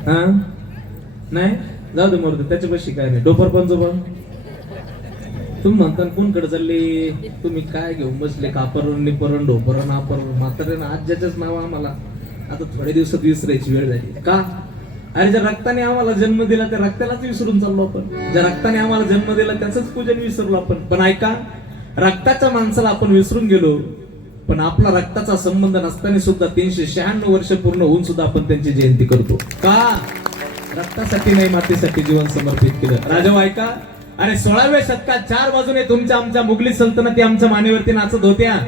हा नाही जाऊ दे मरू दे, त्याच्यापाशी काय नाही. डोपर पंजोबा तुम्ही म्हणता कोणकडे चालले, तुम्ही काय घेऊन बसले, कापरण निपरण ढोपरण नापरण म्हाताऱ्यानं आज्याच्याच नाव आम्हाला आता थोड्या दिवसात विसरायची वेळ झाली का? अरे ज्या रक्ताने आम्हाला जन्म दिला त्या रक्तालाच विसरून चाललो आपण. ज्या रक्ताने आम्हाला जन्म दिला त्याच पूजन विसरलो आपण. पण ऐका, रक्ताच्या माणसाला आपण विसरून गेलो, पण आपला रक्ताचा संबंध नसताना सुद्धा 396 वर्ष पूर्ण होऊन सुद्धा आपण त्यांची जयंती करतो का? रक्तासाठी नाही, मातीसाठी जीवन समर्पित केलं. राजा ऐका, अरे 16व्या शतकात 4 बाजूने तुमच्या आमच्या मुघली सल्तनती आमच्या मानेवरती नाचत होत्या.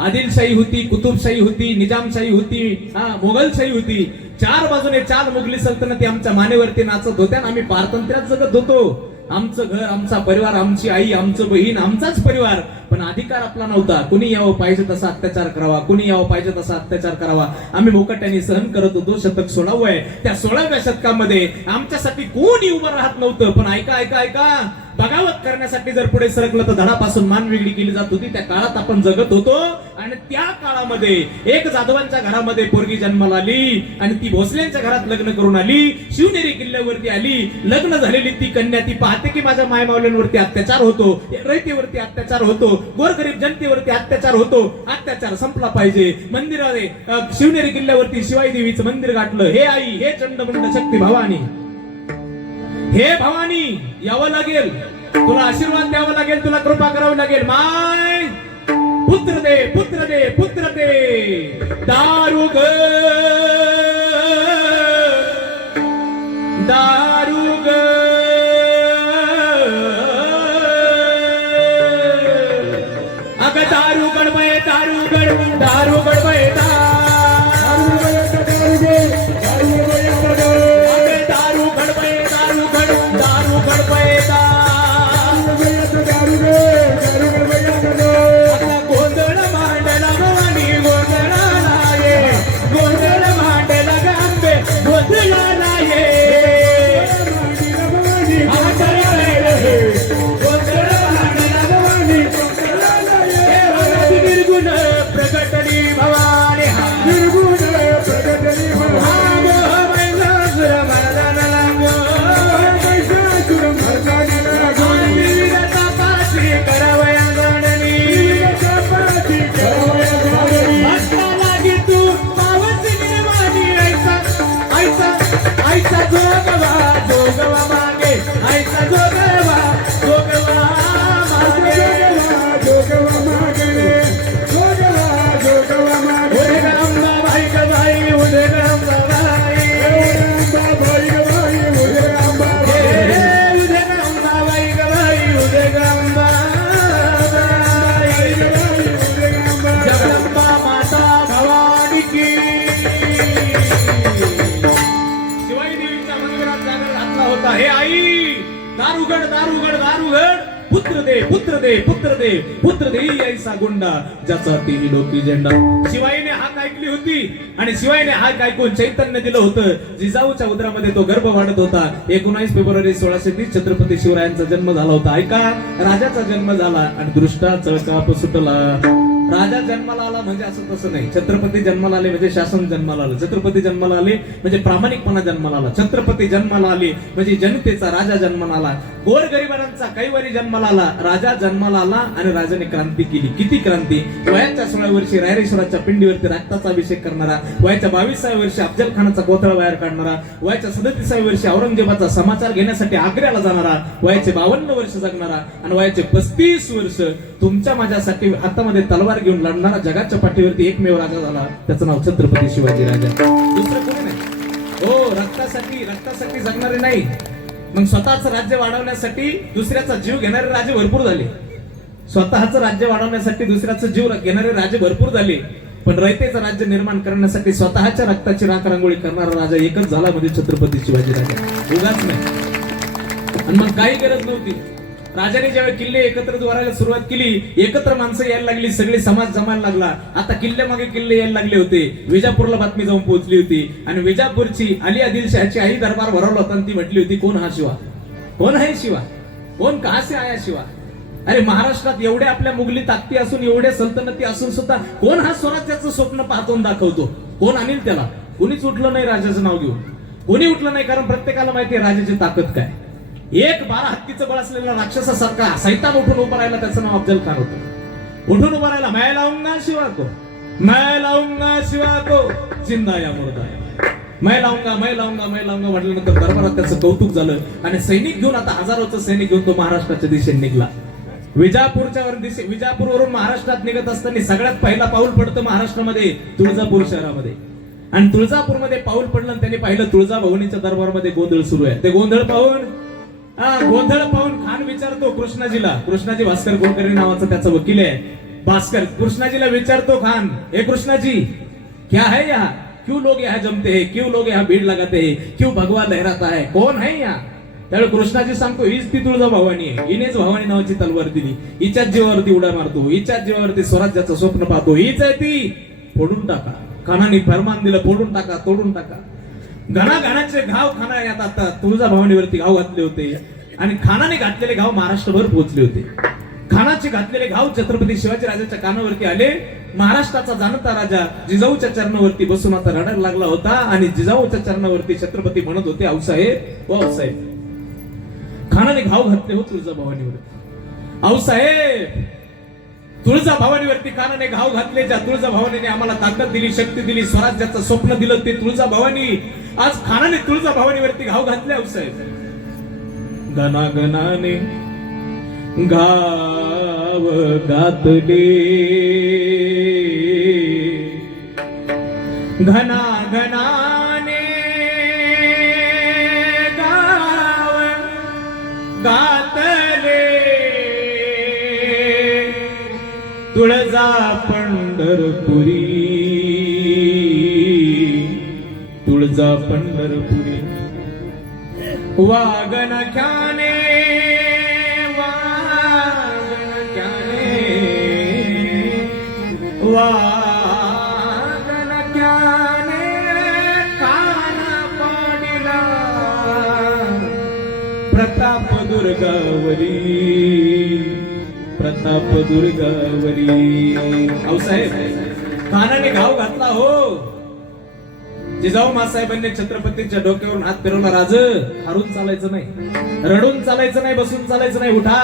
आदिलशाही होती, कुतुबशाही होती, निजामशाही होती, मोगलशाही होती. 4 बाजूने 4 मुघली सल्तनती आमच्या मानेवरती नाचत होत्या. आम्ही पारतंत्र्यात जगत होतो. आमचं घर, आमचा परिवार, आमची आई, आमचं बहीण, आमचाच परिवार. पण अधिकार आपला नव्हता. कुणी यावं पाहिजे तसा अत्याचार करावा, कुणी यावं पाहिजे तसा अत्याचार करावा. आम्ही मोकाट्याने सहन करत होतो. शतक 16वं आहे. त्या 16व्या शतकामध्ये आमच्यासाठी कोणी उभं राहत नव्हतं. पण ऐका ऐका ऐका, बगावत करण्यासाठी जर पुढे सरकलं तर धडापासून मान वेगळी केली जात होती. त्या काळात आपण जगत होतो. आणि त्या काळामध्ये एक जाधवांच्या घरामध्ये पोरगी जन्माला आली आणि ती भोसल्यांच्या घरात लग्न करून आली. शिवनेरी किल्ल्यावरती आली. लग्न झालेली ती कन्या ती पाहते की माझ्या मायमावल्यांवरती अत्याचार होतो, रयतेवरती अत्याचार होतो, गोरगरीब जनतेवरती अत्याचार होतो. अत्याचार संपला पाहिजे. मंदिराने शिवनेरी किल्ल्यावरती शिवाई देवीचं मंदिर गाठलं. हे आई, हे चंडमुंड शक्ती भवानी, हे भवानी यावं लागेल, तुला आशीर्वाद द्यावा लागेल, तुला कृपा करावी लागेल. माय पुत्र दे, पुत्र दे, पुत्र दे. दारुग दारुग अग दारू गडबय, दारू गड, दारू गडबय, गोंधळ मांडला भवानी, गोंधळाला ये, गोंधळ मांडला गांबे, गोंधळाला ये. गोंधळ मांडला भवानी, निर्गुण प्रकटली भवानी, निर्गुण प्रकटली भवानी. आईचा जोगवा जोगवा मागे, आईचा जोगवा जोगवा मागे, जोगवा मागे, जोगवा जोगवा मागे. उदे गंगा भाई का भाई, उदे गंगा भाई, गंगा भाई का भाई, उदे गंगा भाई, उदे गंगा भाई का भाई, उदे गंगा भाई, उदे गंगा. जगदंबा माता भवानी की. होता हे आई, दारुगड दारुगड दारुगड, पुत्र दे, पुत्र दे, पुत्र दे, पुत्र दे ऐसा गुंडा ज्याचा तीही डोकी झेंडा. शिवाईने हाक ऐकली होती आणि शिवाईने हाक ऐकून चैतन्य दिलं होतं. जिजाऊच्या उदरामध्ये तो गर्भ वाढत होता. 19 फेब्रुवारी 1630 छत्रपती शिवरायांचा जन्म झाला होता. ऐका, राजाचा जन्म झाला आणि दृष्टा चळकाप सुटला. राजा जन्माला आला म्हणजे असं तसं नाही. छत्रपती जन्माला आले म्हणजे शासन जन्माला आलं. छत्रपती जन्माला आले म्हणजे प्रामाणिकपणा जन्माला आला. छत्रपती जन्माला आले म्हणजे जनतेचा राजा जन्माला आला. गोरगरिबांचा कैवारी जन्माला आला. राजा जन्माला आला आणि राजाने क्रांती केली. किती क्रांती! वयाच्या 16व्या वर्षी रायरेश्वराच्या पिंडीवरती रक्ताचा अभिषेक करणारा, वयाच्या 22व्या वर्षी अफजल खानाचा कोथळा बाहेर काढणारा, वयाच्या 37व्या वर्षी औरंगजेबाचा समाचार घेण्यासाठी आग्र्याला जाणारा, वयाचे 52 वर्ष जगणारा आणि वयाचे 35 वर्ष तुमच्या माझ्यासाठी हातामध्ये तलवार घेऊन लढणारा जगाच्या पाठीवरती एकमेव राजा झाला. त्याचं नाव छत्रपती शिवाजी राजा. दुसरं कोणी नाही. हो, रक्तासाठी जगणारे नाही. मग स्वतःचं राज्य वाढवण्यासाठी दुसऱ्याचा जीव घेणारे राजे भरपूर झाले. स्वतःचं राज्य वाढवण्यासाठी दुसऱ्याचा जीव घेणारे राजे भरपूर झाले. पण रयतेचं राज्य निर्माण करण्यासाठी स्वतःच्या रक्ताची राख रांगोळी करणारा राजा एकच झाला म्हणजे छत्रपती शिवाजी राजा. उगाच नाही. आणि मग काही गरज नव्हती. राजाने ज्यावेळी किल्ले एकत्र द्वारायला सुरुवात केली, एकत्र माणसं यायला लागली, सगळे समाज जमायला लागला. आता किल्ले मागे किल्ले यायला लागले होते. विजापूरला बातमी जाऊन पोहोचली होती आणि विजापूरची अली आदिलशाहची आई दरबार भरवला होता आणि ती म्हटली होती, कोण हा शिवा, कोण आहे शिवा, कोण कहा से आया शिवा. अरे महाराष्ट्रात एवढे आपल्या मुघली ताकदी असून, एवढे सल्तनती असून सुद्धा कोण हा स्वराज्याचं स्वप्न पाहतो दाखवतो, कोण आणील त्याला. कोणीच उठलं नाही राजाचं नाव घेऊन. कोणी उठलं नाही, कारण प्रत्येकाला माहिती आहे राजाची ताकद काय. एक 12 हत्तीचं बळ असलेला राक्षसासारखा सैतान उठून उभा राहिला, त्याचं नाव अफजल खान होतं. उठून उभा राहिला, मैं लाऊंगा शिवा को, मैं लाऊंगा शिवा को, जिंदा या मुर्दा, मैं लाऊंगा मैं लाऊंगा मैं लाऊंगा म्हटल्यानंतर दरबारात त्याचं कौतुक झालं. आणि सैनिक घेऊन, आता हजारोचं सैनिक घेऊन तो महाराष्ट्राच्या दिशेने निघला. विजापूरवरून महाराष्ट्रात निघत असताना सगळ्यात पहिला पाऊल पडतं महाराष्ट्रामध्ये तुळजापूर शहरामध्ये. आणि तुळजापूरमध्ये पाऊल पडलं आणि त्यांनी पाहिलं तुळजाभवानीच्या दरबारमध्ये गोंधळ सुरू आहे. ते गोंधळ पाहून खान विचारतो कृष्णाजी भास्कर गोलकर्णी नावाचा त्याचा वकील आहे भास्कर. कृष्णाजीला विचारतो खान, हे कृष्णाजी क्या है यहाँ, क्यों लोग यहाँ जमते हैं, क्यों लोग यहाँ भीड़ लगाते हैं, क्यों भगवा लहराता है, कौन है यहाँ. त्यावेळी कृष्णाजी सांगतो, हीच ती तुळजा भवानी आहे. हिनेच भवानी नावाची तलवार दिली, हिच्याच जीवावरती उड्या मारतो, हिच्याच जीवावरती स्वराज्याचं स्वप्न पाहतो, हीच आहे ती, फोडून टाका. खानाने फरमान दिलं, फोडून टाका, तोडून टाका. घणाघणाचे घाव खाना यात आता तुळजा भवानीवरती घाव घातले होते. आणि खानाने घातलेले घाव महाराष्ट्रभर पोहोचले होते. खानाचे घातलेले घाव छत्रपती शिवाजी राजाच्या कानावरती आले. महाराष्ट्राचा जाणता राजा जिजाऊच्या चरणावरती बसून आता रडायला लागला होता. आणि जिजाऊच्या चरणावरती छत्रपती म्हणत होते, आऊसाहेब, ओ आऊसाहेब. खानाने घाव घातले हो तुळजा भवानीवरती. आऊसाहेब, तुळजा भवानीवरती खानाने घाव घातले. ज्या तुळजा भवानीने आम्हाला ताकद दिली, शक्ती दिली, स्वराज्याचं स्वप्न दिलं, ते तुळजा भवानी. आज खानाने तुळजा भवानीवरती घाव घातले. आऊसाहेब, गणागणाने घाव घातले, घणागणाने घाव घातले. तुळजा पंढरपुरी, तुळजा पंढरपुरी, वागणख्याने कान पाडिला प्रताप दुर्गावरी, प्रताप दुर्गावरी. आऊसाहेब, खानाने घाव घातला हो. जिजाऊ मासाहेबांनी छत्रपतींच्या डोक्यावरून हात फिरवला. राज, हारून चालायचं नाही, रडून चालायचं नाही, बसून चालायचं नाही, उठा,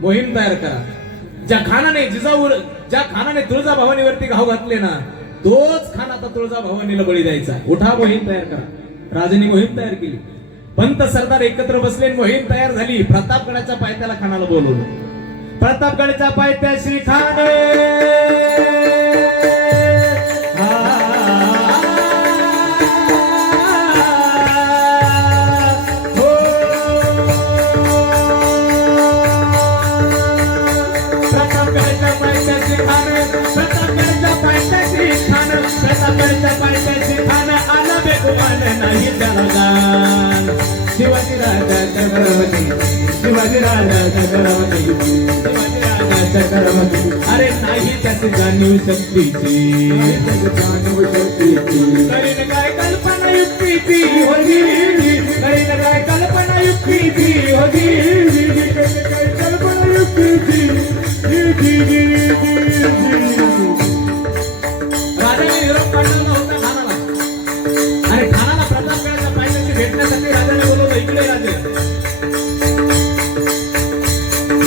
मोहीम तयार करा. ज्या खानाने तुळजा भवानीवरती घाव घातले ना, तोच खान आता तुळजा भवानीला बळी द्यायचा. उठा, मोहीम तयार करा. राजांनी मोहीम तयार केली. पंत सरदार एकत्र बसले, मोहीम तयार झाली. प्रतापगडाच्या पायथ्याला खानाला बोलवलं. प्रतापगडच्या पायथ्याशी खान, नाही जलगान. शिवाजी राजा चक्रवर्ती, शिवाजी राजा चक्रवर्ती, शिवाजी राजा चक्रवर्ती. अरे नाही त्याची जाणीव शक्तीची, करीन काय कल्पना युक्तीची होती, करीन काय कल्पना युक्तीची होती, काय कल्पना युक्तीची. राजाने निरोप काढला होता खानाला. आणि खानाला प्रतापगडाच्या पायथ्याशी भेटण्यासाठी राजाने बोलवलं. इकडे राजे,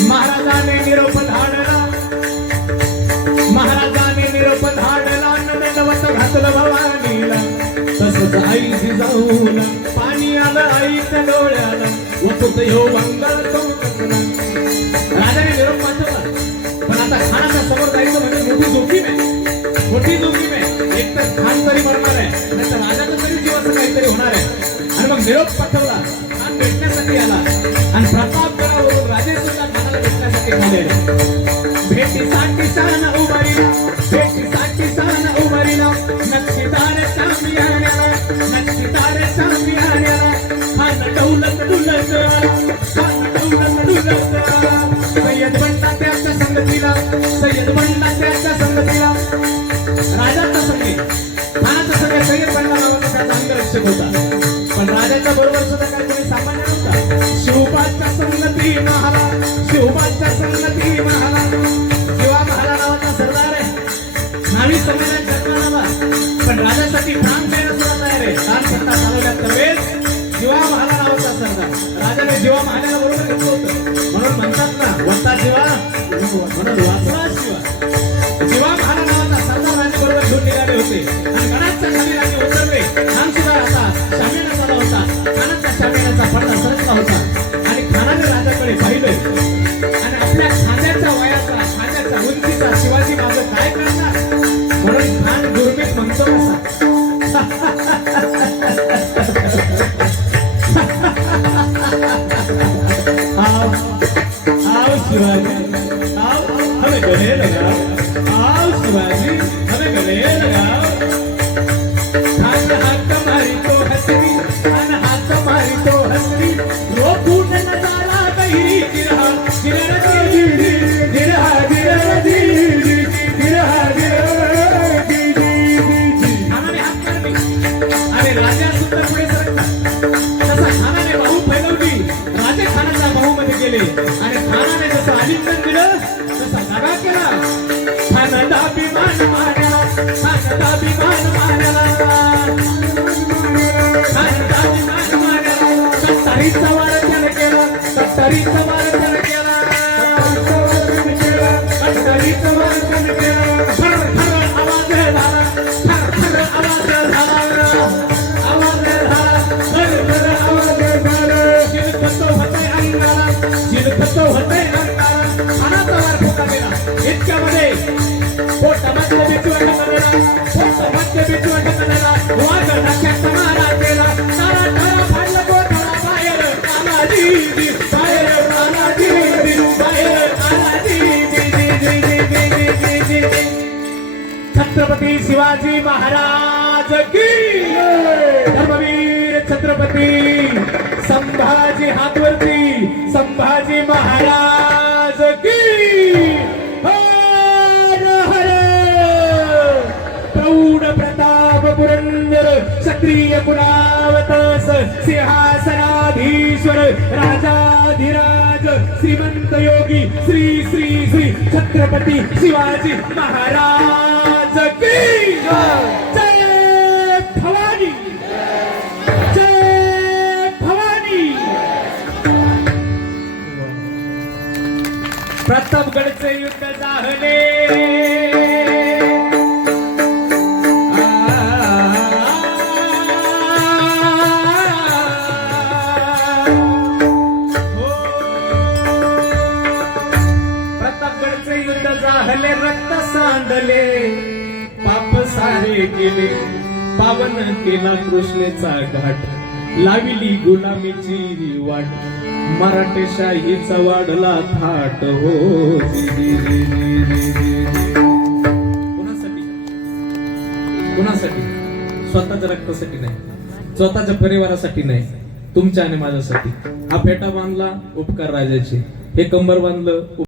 महाराजाने निरोप धाडला, महाराजाने निरोप धाडला. नवत घातलं भवानीला, तसंच आई जिजाऊला पाणी आलं आईच्या डोळ्याला. वतुत ह्यो मंगळ तो कसला. राजाने निरोप पाठवला, पण आता खानाच्या समोर जायचं म्हणजे मोठी जोखीम आहे, मोठी जोखीम आहे. एक तर खान तरी मरणार आहे, नाहीतर राजाचं तरी जीवाचं काहीतरी होणार आहे. आणि मग निरोप पाठवला. खान भेटण्यासाठी आला. आणि प्रतापगडावरून राजे सुद्धा खानाला भेटण्यासाठी आले. भेटीसाठी शान उभारीला, भेटीसाठी शान उभारीला. नक्षीदार शामियान्याला, नक्षीदार शामियान्याला. खान डौलत डुलत, खान डौलत डुलत. सय्यद बनला त्याच्या संगतीला, सय्यद बनला त्याच्या संगतीला. राजाचा संगीत, खानाचा संगीत सय्यद बनला नावाचा त्याचा अंगरक्षक होता. पण राजाच्या बरोबर सुद्धा काही कोणी सामान्य नव्हता. शिवबाच्या संगती महाला, शिवबाच्या संगती महाला. शिवा महाला नावाचा सरदार आहे, नावी संमेलन जन्माला. पण राजासाठी प्राण द्यायला सुद्धा तयार आहे. प्राण सत्ता चालवल्यात नव्हे, जीवा महाल्याला बरोबर घेतलं होतं. म्हणून म्हणतात ना, वता जीवा म्हणून वाचला शिवा. जीवा महाराज नावाचा सरदार राणे बरोबर घेऊन निघाले होते आणि गडाच्या खाली राणे उतरले. खान सुद्धा आता शामियाना झाला होता. खानाच्या शामियानाचा पडदा सरकला होता आणि खानाने राजाकडे पाहिलं आणि आपल्या खांद्याच्या वयाचा, खांद्याच्या उंचीचा शिवाजी माझं काय करणार, म्हणून खान गुरमीत म्हणतो कसा, आओ शिवाजी, आओ हमें गले लगाओ, आओ शिवाजी हमें गले लगाओ. खान हाथ मारी तो हसरी, खान हाथ मारी तो हसरी, रोकून नजारा गहिरी गिरहा गिरहा गिरहा गिरहा गिरहा गिरहा खानाने हात मारली आणि राजा सुद्धा पुढे सरकला. तसा खानाने बाहू फैलवली, राजे खानाच्या बाहूमध्ये गेले आणि खानाने जसं आलिंगन दिलं तसा दगा केला. खानाचा अभिमान मानला, खानाचा अभिमान मानला, खानाचा अभिमान मानला. कट्टारीचा वार त्याने केला, कट्टारीचा वार त्याने केला, कट्टारीचा वार त्याने केला. थर थर आवाज झाला, थर थर आवाज झाला, आवाज झाला, थर थर आवाज झाला. जिलखतो होते अंगाला, जिलखतो होते अंगाला. खानाचा वार फुंकारलेला. इतक्यामध्ये पोटामध्ये बिचवट करलेला, पोटामध्ये बिचवट करलेला. वाघ टाक्यात मारा केला, तारा तारा फाडलं पोटाला. बाहेर आला दीदी, बाहेर आला दीदी, बाहेर आला दीदी. छत्रपती शिवाजी महाराज की, धर्मवीर छत्रपती संभाजी हातवरती, संभाजी महाराज की. हर हर प्रौढ प्रताप पुरंदर क्षत्रिय कुलावतस सिंहासनाधीश्वर राजाधिराज श्रीमंत योगी श्री श्री श्री छत्रपती शिवाजी महाराज की. जय भवानी, जय भवानी. प्रतापगडचे युद्ध झाले. प्रतापगडचे युद्ध झाले, रक्त सांडले, पाप सारे गेले, पावन केला कृष्णेचा घाट, लाविली गुलामीची वाट, मराठेशाहीचा वाढला थाट. हो कुणासाठी, कुणासाठी? स्वतःच्या रक्तासाठी नाही, स्वतःच्या परिवारासाठी नाही, तुमच्या आणि माझ्यासाठी. हा फेटा बांधला उपकार राजाचे, हे कंबर बांधलं